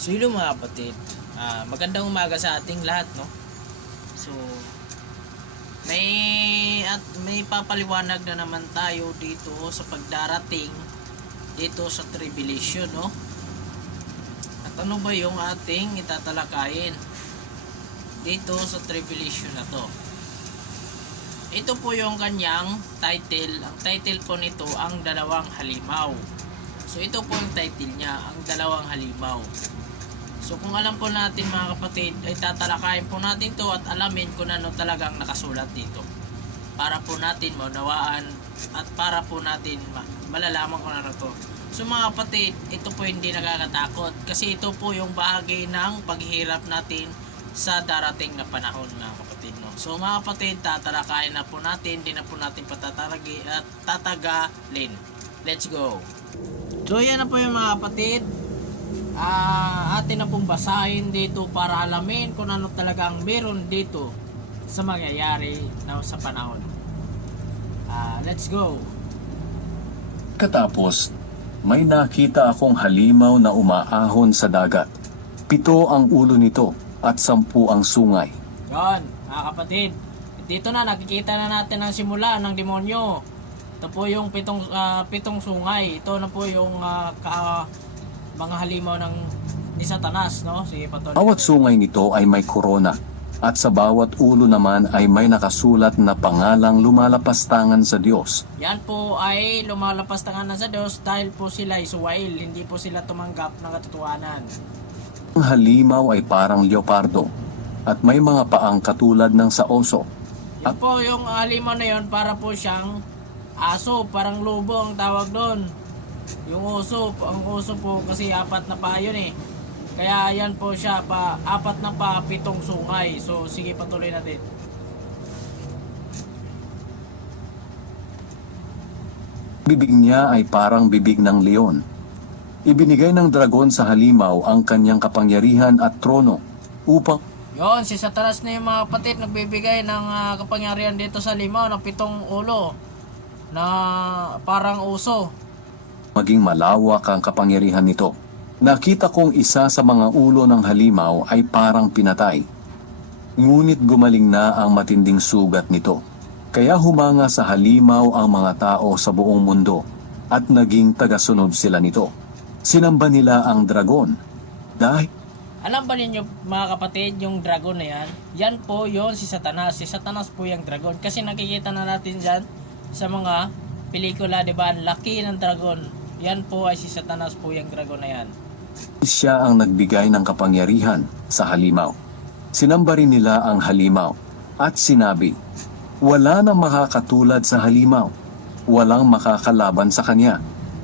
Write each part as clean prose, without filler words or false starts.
So yun mga kapatid, magandang umaga sa ating lahat, no? So may papaliwanag na naman tayo dito sa pagdarating dito sa tribulation, no? At ano ba yung ating itatalakayin dito sa tribulation na to? Ito po yung kanyang title. Ang title po nito, ang dalawang halimaw. So ito po yung title niya, ang dalawang halimaw. So kung alam po natin mga kapatid, ay tatalakayin po natin to at alamin kung ano talagang nakasulat dito. Para po natin maunawaan at para po natin malalaman kung ano to. So mga kapatid, ito po hindi nakakatakot kasi ito po yung bahagi ng paghihirap natin sa darating na panahon mga kapatid, no? So mga kapatid, tatalakayin na po natin, di na po natin patatalagi at tatagalin. Let's go! So yan na po yung mga kapatid, atin na pong basahin dito para alamin kung ano talaga ang meron dito sa mangyayari na sa panahon. Let's go! Katapos, may nakita akong halimaw na umaahon sa dagat. 7 ang ulo nito at 10 ang sungay. Yan, mga kapatid. Dito na, nakikita na natin ang simula ng demonyo. Ito po yung pitong sungay. Ito na po yung mga halimaw ni Satanas, no? Sige, patuloy. Bawat sungay nito ay may korona, at sa bawat ulo naman ay may nakasulat na pangalang lumalapastangan sa Diyos. Yan po ay lumalapastangan na sa Diyos dahil po sila ay suwail, hindi po sila tumanggap ng katotohanan. Ang halimaw ay parang leopardo, at may mga paang katulad ng sa oso. Yan po yung halimaw na yun, para po siyang aso, parang lobo ang tawag doon. Yung oso, ang oso po kasi 4 na paa yun eh. Kaya yan po siya, 4 na paa, 7 sungay. So sige, patuloy natin. Bibig niya ay parang bibig ng leon. Ibinigay ng dragon sa halimaw ang kanyang kapangyarihan at trono upang Yon, si Satanas na yung mga kapatid nagbibigay ng kapangyarihan dito sa halimaw ng 7 ulo na parang uso. maging malawak ang kapangyarihan nito. Nakita kong isa sa mga ulo ng halimaw ay parang pinatay. Ngunit gumaling na ang matinding sugat nito. Kaya humanga sa halimaw ang mga tao sa buong mundo at naging tagasunod sila nito. Sinamba nila ang dragon dahil Alam ba ninyo mga kapatid, yung dragon na yan, yan po yon si Satanas. Si Satanas po yung dragon. Kasi nakikita na natin dyan sa mga pelikula, di ba? Ang laki ng dragon. Yan po ay si Satanas po yung dragon na yan. siya ang nagbigay ng kapangyarihan sa halimaw. Sinamba rin nila ang halimaw at sinabi, wala nang makakatulad sa halimaw. Walang makakalaban sa kanya.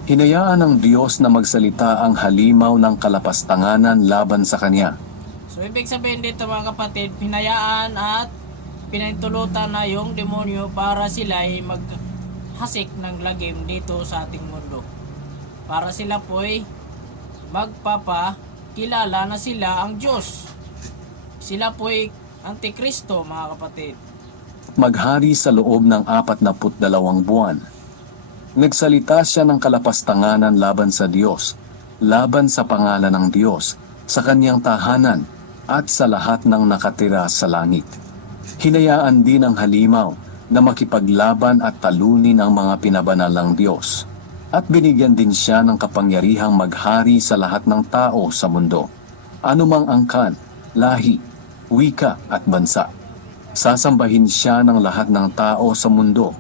Hinayaan ng Diyos na magsalita ang halimaw ng kalapastanganan laban sa kanya. So ibig sabihin dito mga kapatid, hinayaan at pinahintulutan na yung demonyo para sila ay maghasik ng lagim dito sa ating mundo. Para sila po'y magpapakilala na sila ang Diyos. Sila po'y Antikristo mga kapatid. Maghari sa loob ng 42 buwan. Nagsalita siya ng kalapastanganan laban sa Diyos, laban sa pangalan ng Diyos, sa kanyang tahanan, at sa lahat ng nakatira sa langit. Hinayaan din ang halimaw na makipaglaban at talunin ang mga pinabanalang Diyos. At binigyan din siya ng kapangyarihang maghari sa lahat ng tao sa mundo, anumang angkan, lahi, wika at bansa. Sasambahin siya ng lahat ng tao sa mundo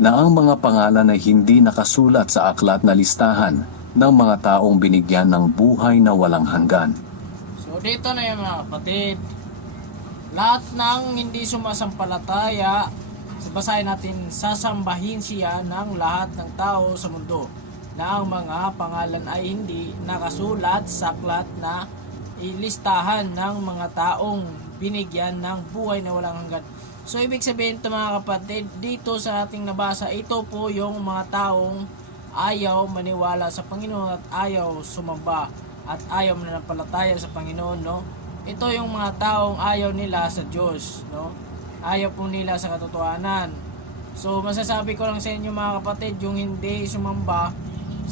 na ang mga pangalan ay hindi nakasulat sa aklat na listahan ng mga taong binigyan ng buhay na walang hanggan. So dito na yung mga kapatid, lahat ng hindi sumasampalataya, basahin natin, sasambahin siya ng lahat ng tao sa mundo na ang mga pangalan ay hindi nakasulat sa aklat na ilistahan ng mga taong binigyan ng buhay na walang hanggan. So ibig sabihin ito mga kapatid, dito sa ating nabasa, ito po yung mga taong ayaw maniwala sa Panginoon at ayaw sumamba at ayaw mananampalataya sa Panginoon, no? Ito yung mga taong ayaw nila sa Diyos, no? Ayaw po nila sa katotohanan. So masasabi ko lang sa inyo mga kapatid, yung hindi sumamba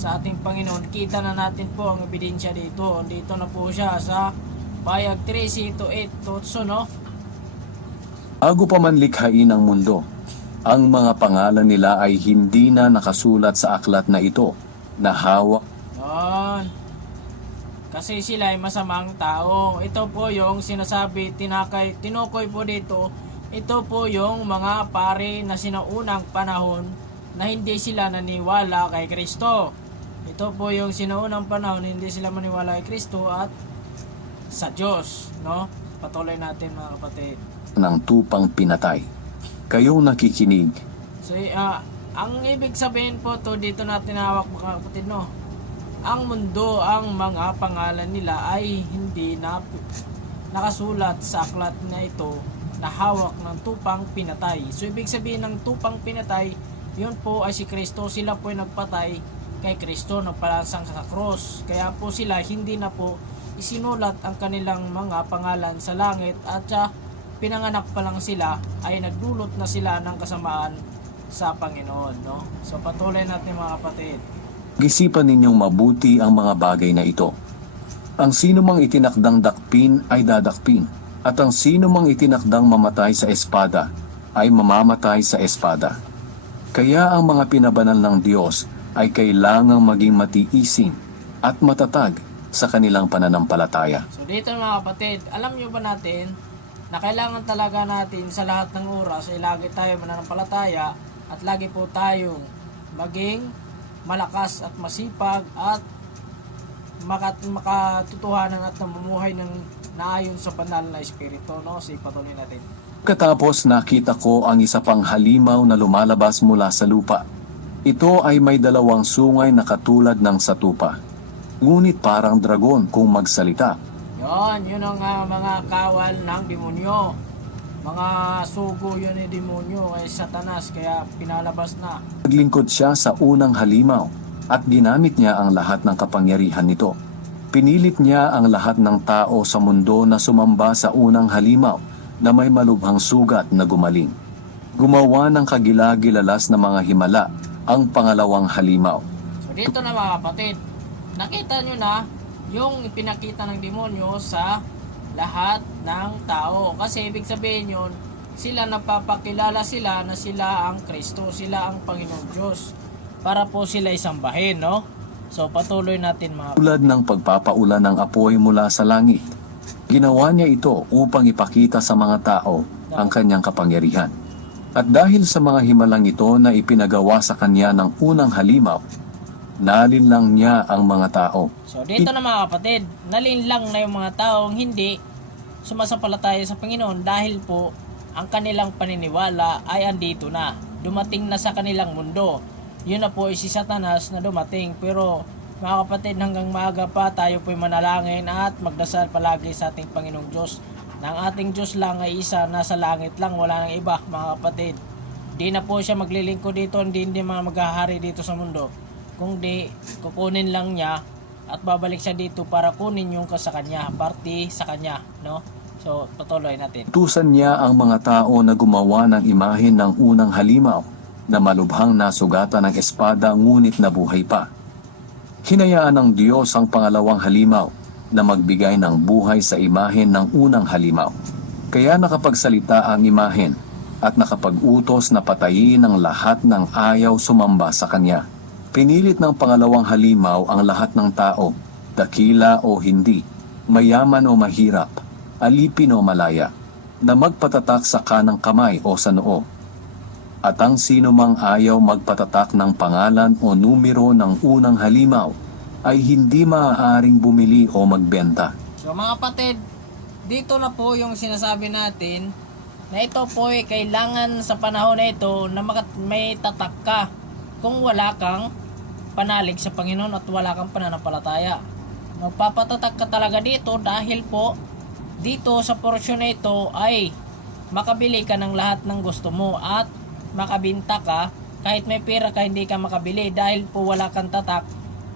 sa ating Panginoon. Kita na natin po ang ebidensya dito. Dito na po siya sa Pahayag 3:7-8 tutso, no? Bago pa man likhain ang mundo, ang mga pangalan nila ay hindi na nakasulat sa aklat na ito na hawak. Yan. Kasi sila ay masamang tao. Ito po yung sinasabi, tinukoy po dito. Ito po yung mga pare na sinaunang panahon na hindi sila naniwala kay Kristo. Ito po yung sinaunang panahon hindi sila maniwala kay Kristo at sa Diyos, no? Patuloy natin mga kapatid. Ng tupang pinatay. Kayong nakikinig, So, ang ibig sabihin po to dito natin hawak mga kapatid, no? Ang mundo, ang mga pangalan nila ay hindi na nakasulat sa aklat na ito na hawak ng tupang pinatay. So, ibig sabihin ng tupang pinatay, yun po ay si Kristo. Sila po ay nagpatay kay Kristo, nagpalansang sa cross. Kaya po sila hindi na po isinulat ang kanilang mga pangalan sa langit at pinanganak pa lang sila ay nagdulot na sila ng kasamaan sa Panginoon, no? So patuloy natin mga kapatid. Pag-isipan ninyong mabuti ang mga bagay na ito. Ang sino mang itinakdang dakpin ay dadakpin, at ang sino mang itinakdang mamatay sa espada ay mamamatay sa espada. Kaya ang mga pinabanal ng Diyos ay kailangang maging matiisin at matatag sa kanilang pananampalataya. So dito mga kapatid, alam nyo ba natin na kailangan talaga natin sa lahat ng oras ay lagi tayo mananampalataya at lagi po tayong maging malakas at masipag at makatutuhanan at namumuhay ng naayon sa banal na espiritu, no? So ipatuloy natin. Katapos nakita ko ang isa pang halimaw na lumalabas mula sa lupa. Ito ay may dalawang sungay na katulad ng satupa, ngunit parang dragon kung magsalita. Yun ang mga kawal ng demonyo. Mga sugo yun ni demonyo kay Satanas, kaya pinalabas na. Naglingkod siya sa unang halimaw at ginamit niya ang lahat ng kapangyarihan nito. Pinilit niya ang lahat ng tao sa mundo na sumamba sa unang halimaw na may malubhang sugat na gumaling. Gumawa ng kagilagilalas na mga himala ang pangalawang halimaw. So dito na mga kapatid, nakita nyo na yung ipinakita ng demonyo sa lahat ng tao. Kasi ibig sabihin yun, sila napapakilala sila na sila ang Kristo, sila ang Panginoong Diyos, para po sila isambahin, no? So patuloy natin mga Tulad ng pagpapaulan ng apoy mula sa langit, ginawa niya ito upang ipakita sa mga tao ang kanyang kapangyarihan. At dahil sa mga himalang ito na ipinagawa sa kanya ng unang halimaw, nalinlang niya ang mga tao. So dito na mga kapatid, nalinlang na yung mga taong hindi sumasampalataya sa Panginoon dahil po ang kanilang paniniwala ay andito na. Dumating na sa kanilang mundo. Yun na po ay si Satanas na dumating. Pero mga kapatid, hanggang maaga pa tayo po'y manalangin at magdasal palagi sa ating Panginoong Diyos. Na ang ating Diyos lang ay isa, nasa langit lang, wala nang iba mga kapatid. Di na po siya maglilingkod dito, hindi mga maghahari dito sa mundo. Kung di, kukunin lang niya at babalik siya dito para kunin yung sa kanya, party sa kanya, no? So, patuloy natin. Utusan niya ang mga tao na gumawa ng imahen ng unang halimaw na malubhang nasugatan ng espada ngunit nabuhay pa. Hinayaan ng Diyos ang pangalawang halimaw na magbigay ng buhay sa imahen ng unang halimaw. Kaya nakapagsalita ang imahen at nakapag-utos na patayin ang lahat ng ayaw sumamba sa kanya. Pinilit ng pangalawang halimaw ang lahat ng tao, dakila o hindi, mayaman o mahirap, alipin o malaya, na magpatatak sa kanang kamay o sa noo. At ang sino mang ayaw magpatatak ng pangalan o numero ng unang halimaw, ay hindi maaaring bumili o magbenta. So mga kapatid, dito na po yung sinasabi natin na ito po ay kailangan sa panahon na ito na may tatak ka kung wala kang panalig sa Panginoon at wala kang pananampalataya. Magpapatatak ka talaga dito dahil po dito sa portion na ito ay makabili ka ng lahat ng gusto mo at makabinta ka kahit may pera ka hindi ka makabili dahil po wala kang tatak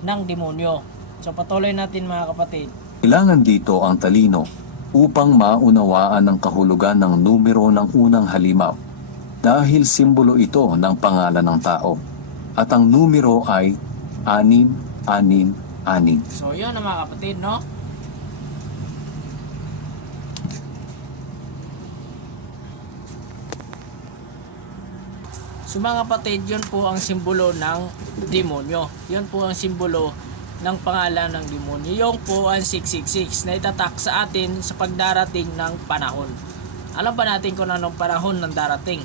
ng demonyo. So patuloy natin mga kapatid. Kailangan dito ang talino upang maunawaan ang kahulugan ng numero ng unang halimaw dahil simbolo ito ng pangalan ng tao. At ang numero ay So yun mga kapatid, no? So mga kapatid, yun po ang simbolo ng demonyo. Yun po ang simbolo ng pangalan ng demonyo. Yung po ang 666 na itatak sa atin sa pagdarating ng panahon. Alam ba natin kung anong panahon ng darating?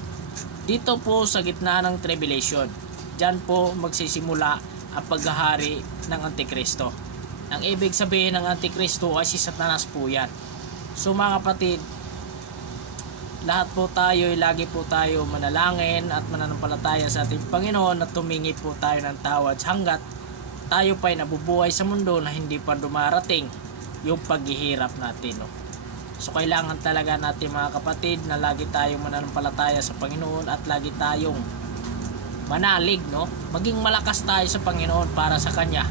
Dito po sa gitna ng tribulation. Diyan po magsisimula ang paghahari ng Antikristo. Ang ibig sabihin ng Antikristo ay si Satanas po yan. So mga kapatid, lahat po tayo, lagi po tayo manalangin at mananampalataya sa ating Panginoon at tumingi po tayo ng tawad hanggat tayo pa'y nabubuhay sa mundo na hindi pa dumarating yung paghihirap natin, no? So kailangan talaga natin mga kapatid na lagi tayong mananampalataya sa Panginoon at lagi tayong manalig, no? Maging malakas tayo sa Panginoon para sa Kanya.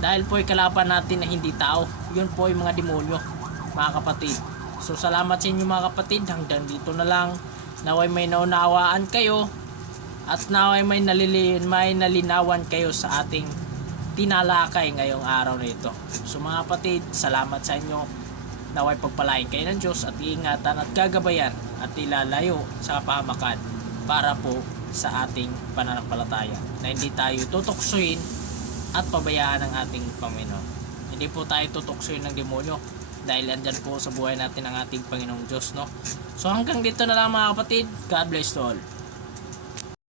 Dahil po'y kalaban natin na hindi tao. Yun po ay mga demonyo, mga kapatid. So salamat sa inyo mga kapatid. Hanggang dito na lang. Naway may naunawaan kayo at naway may nalinawan kayo sa ating tinalakay ngayong araw na ito. So mga kapatid, salamat sa inyo. Naway pagpalain kayo ng Diyos at iingatan at gagabayan at ilalayo sa kapahamakan para po sa ating pananampalataya na hindi tayo tutuksoin at pabayaan ng ating Panginoon. Hindi po tayo tutuksoin ng demonyo dahil andyan po sa buhay natin ang ating Panginoong Diyos, no? So hanggang dito na lang mga kapatid. God bless to all.